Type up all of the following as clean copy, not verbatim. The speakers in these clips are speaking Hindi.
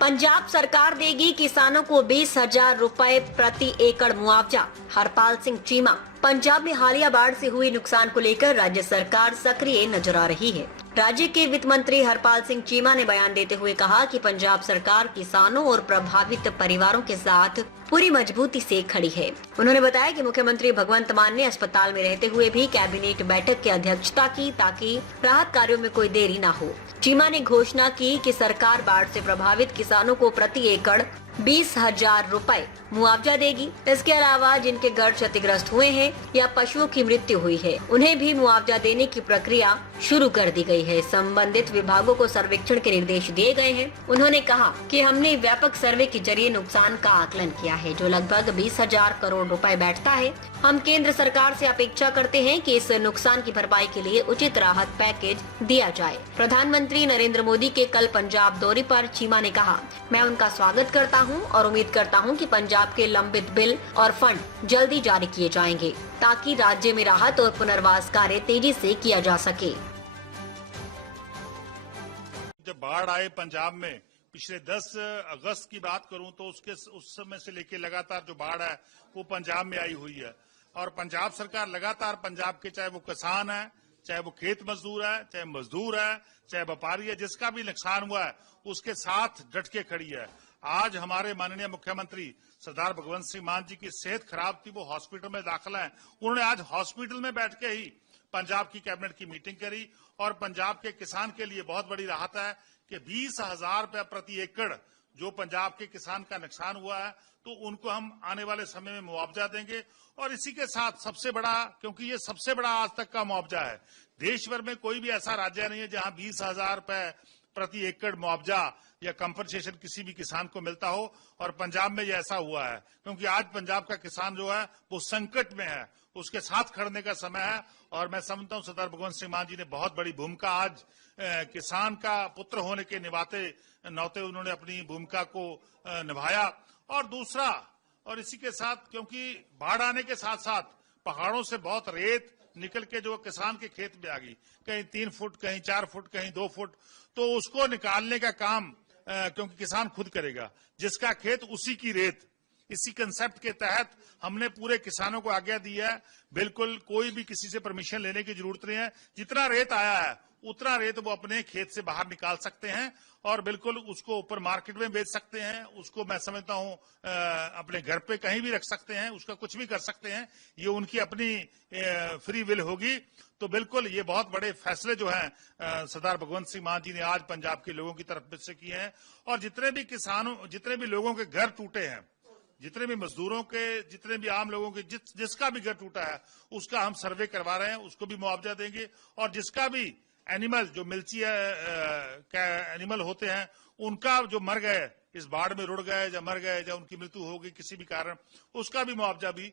पंजाब सरकार देगी किसानों को 20,000 रुपए प्रति एकड़ मुआवजा। हरपाल सिंह चीमा। पंजाब में हालिया बाढ़ से हुए नुकसान को लेकर राज्य सरकार सक्रिय नजर आ रही है। राज्य के वित्त मंत्री हरपाल सिंह चीमा ने बयान देते हुए कहा कि पंजाब सरकार किसानों और प्रभावित परिवारों के साथ पूरी मजबूती से खड़ी है। उन्होंने बताया कि मुख्यमंत्री भगवंत मान ने अस्पताल में रहते हुए भी कैबिनेट बैठक की अध्यक्षता की ताकि राहत कार्यों में कोई देरी न हो। चीमा ने घोषणा की कि सरकार बाढ़ से प्रभावित किसानों को प्रति एकड़ 20,000 रुपए मुआवजा देगी। इसके अलावा जिनके घर क्षतिग्रस्त हुए हैं या पशुओं की मृत्यु हुई है, उन्हें भी मुआवजा देने की प्रक्रिया शुरू कर दी गई है। संबंधित विभागों को सर्वेक्षण के निर्देश दिए गए हैं। उन्होंने कहा कि हमने व्यापक सर्वे के जरिए नुकसान का आकलन किया है, जो लगभग 20,000 करोड़ रुपए बैठता है। हम केंद्र सरकार से अपेक्षा करते हैं कि इस नुकसान की भरपाई के लिए उचित राहत पैकेज दिया जाए। प्रधानमंत्री नरेंद्र मोदी के कल पंजाब दौरे पर चीमा ने कहा, मैं उनका स्वागत करता हूं और उम्मीद करता हूं कि पंजाब के लंबित बिल और फंड जल्दी जारी किए जाएंगे ताकि राज्य में राहत और पुनर्वास कार्य तेजी से किया जा सके। जब बाढ़ आए पंजाब में पिछले 10 अगस्त की बात करूं तो उस समय से लेकर लगातार जो बाढ़ है वो पंजाब में आई हुई है और पंजाब सरकार लगातार पंजाब के, चाहे वो किसान है, चाहे वो खेत मजदूर है, चाहे मजदूर है, चाहे व्यापारी है, जिसका भी नुकसान हुआ है उसके साथ डट के खड़ी है। आज हमारे माननीय मुख्यमंत्री सरदार भगवंत सिंह मान जी की सेहत खराब थी, वो हॉस्पिटल में दाखिला है। उन्होंने आज हॉस्पिटल में बैठ के ही पंजाब की कैबिनेट की मीटिंग करी और पंजाब के किसान के लिए बहुत बड़ी राहत है कि 20,000 रुपए प्रति एकड़ जो पंजाब के किसान का नुकसान हुआ है तो उनको हम आने वाले समय में मुआवजा देंगे। और इसी के साथ सबसे बड़ा, क्योंकि ये सबसे बड़ा आज तक का मुआवजा है, देश भर में कोई भी ऐसा राज्य नहीं है जहां 20,000 रुपए प्रति एकड़ मुआवजा या कंपनसेशन किसी भी किसान को मिलता हो, और पंजाब में ये ऐसा हुआ है क्योंकि आज पंजाब का किसान जो है वो संकट में है, उसके साथ खड़ने का समय है। और मैं समझता हूं सरदार भगवंत सिंह मान जी ने बहुत बड़ी भूमिका आज किसान का पुत्र होने के नाते उन्होंने अपनी भूमिका को निभाया। और दूसरा, और इसी के साथ क्योंकि बाढ़ आने के साथ साथ पहाड़ों से बहुत रेत निकल के जो किसान के खेत में आ गई, कहीं 3 फुट, कहीं 4 फुट, कहीं 2 फुट, तो उसको निकालने का काम क्योंकि किसान खुद करेगा, जिसका खेत उसी की रेत। इसी कंसेप्ट के तहत हमने पूरे किसानों को आज्ञा दी है, बिल्कुल कोई भी किसी से परमिशन लेने की जरूरत नहीं है। जितना रेत आया है उतना रेत वो अपने खेत से बाहर निकाल सकते हैं और बिल्कुल उसको ऊपर मार्केट में बेच सकते हैं। उसको मैं समझता हूं अपने घर पे कहीं भी रख सकते हैं, उसका कुछ भी कर सकते हैं। ये उनकी अपनी फ्री विल होगी। तो बिल्कुल ये बहुत बड़े फैसले जो हैं सरदार भगवंत सिंह मान जी ने आज पंजाब के लोगों की तरफ से किए हैं। और जितने भी किसानों, जितने भी लोगों के घर टूटे हैं, जितने भी मजदूरों के, जितने भी आम लोगों के, जिसका भी घर टूटा है उसका हम सर्वे करवा रहे हैं, उसको भी मुआवजा देंगे। और जिसका भी एनिमल, जो मिल्ची एनिमल होते हैं, उनका जो मर गए, इस बाढ़ में रुड़ गए या मर गए या उनकी मृत्यु हो गई किसी भी कारण, उसका भी मुआवजा भी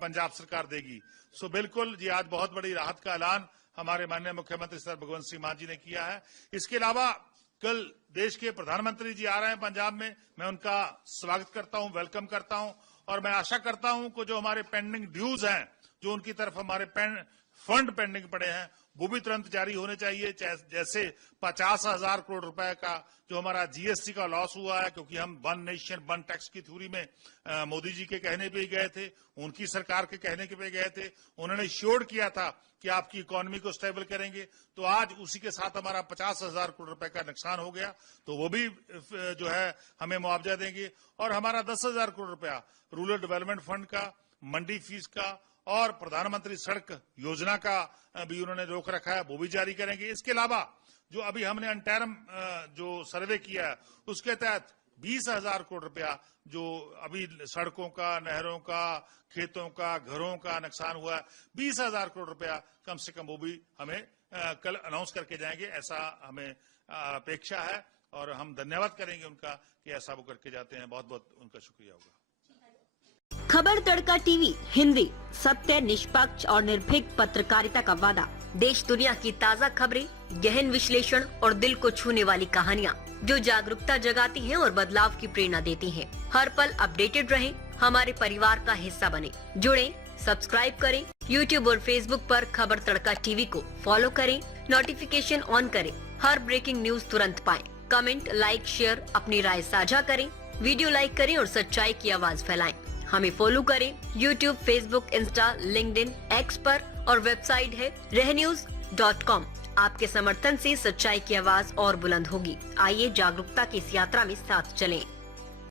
पंजाब सरकार देगी। सो बिल्कुल ये आज बहुत बड़ी राहत का ऐलान हमारे माननीय मुख्यमंत्री सरदार भगवंत सिंह मान जी ने किया है। इसके अलावा कल देश के प्रधानमंत्री जी आ रहे हैं पंजाब में, मैं उनका स्वागत करता हूं, वेलकम करता हूं। और मैं आशा करता हूं कि जो हमारे पेंडिंग ड्यूज हैं, जो उनकी तरफ हमारे फंड पेंडिंग पड़े हैं, वो भी तुरंत जारी होने चाहिए। जैसे 50,000 करोड़ रुपए का जो हमारा जीएसटी का लॉस हुआ है, क्योंकि हम वन नेशन वन टैक्स की थ्योरी में मोदी जी के कहने पे गए थे, उनकी सरकार के कहने पे गए थे, उन्होंने श्योर किया था कि आपकी इकोनॉमी को स्टेबल करेंगे। तो आज उसी के साथ हमारा 50,000 करोड़ रुपए का नुकसान हो गया, तो वो भी जो है हमें मुआवजा देंगे। और हमारा 10,000 करोड़ रुपया रूरल डेवलपमेंट फंड का, मंडी फीस का और प्रधानमंत्री सड़क योजना का भी उन्होंने रोक रखा है, वो भी जारी करेंगे। इसके अलावा जो अभी हमने अंतरिम जो सर्वे किया है उसके तहत 20,000 करोड़ रुपया जो अभी सड़कों का, नहरों का, खेतों का, घरों का नुकसान हुआ है, 20,000 करोड़ रुपया कम से कम वो भी हमें कल अनाउंस करके जाएंगे, ऐसा हमें अपेक्षा है। और हम धन्यवाद करेंगे उनका कि ऐसा वो करके जाते हैं। बहुत बहुत उनका शुक्रिया होगा। खबर तड़का टीवी हिंदी, सत्य, निष्पक्ष और निर्भीक पत्रकारिता का वादा। देश दुनिया की ताज़ा खबरें, गहन विश्लेषण और दिल को छूने वाली कहानियाँ जो जागरूकता जगाती हैं और बदलाव की प्रेरणा देती हैं। हर पल अपडेटेड रहें, हमारे परिवार का हिस्सा बने। जुड़ें, सब्सक्राइब करें। YouTube और Facebook पर खबर तड़का टीवी को फॉलो करें, नोटिफिकेशन ऑन करें, हर ब्रेकिंग न्यूज तुरंत पाएं। कमेंट, लाइक, शेयर, अपनी राय साझा करें, वीडियो लाइक करें और सच्चाई की आवाज फैलाएं। हमें फॉलो करें YouTube, Facebook, Insta, LinkedIn, x पर और वेबसाइट है रहnews.com। आपके समर्थन से सच्चाई की आवाज और बुलंद होगी। आइए जागरूकता की इस यात्रा में साथ चलें।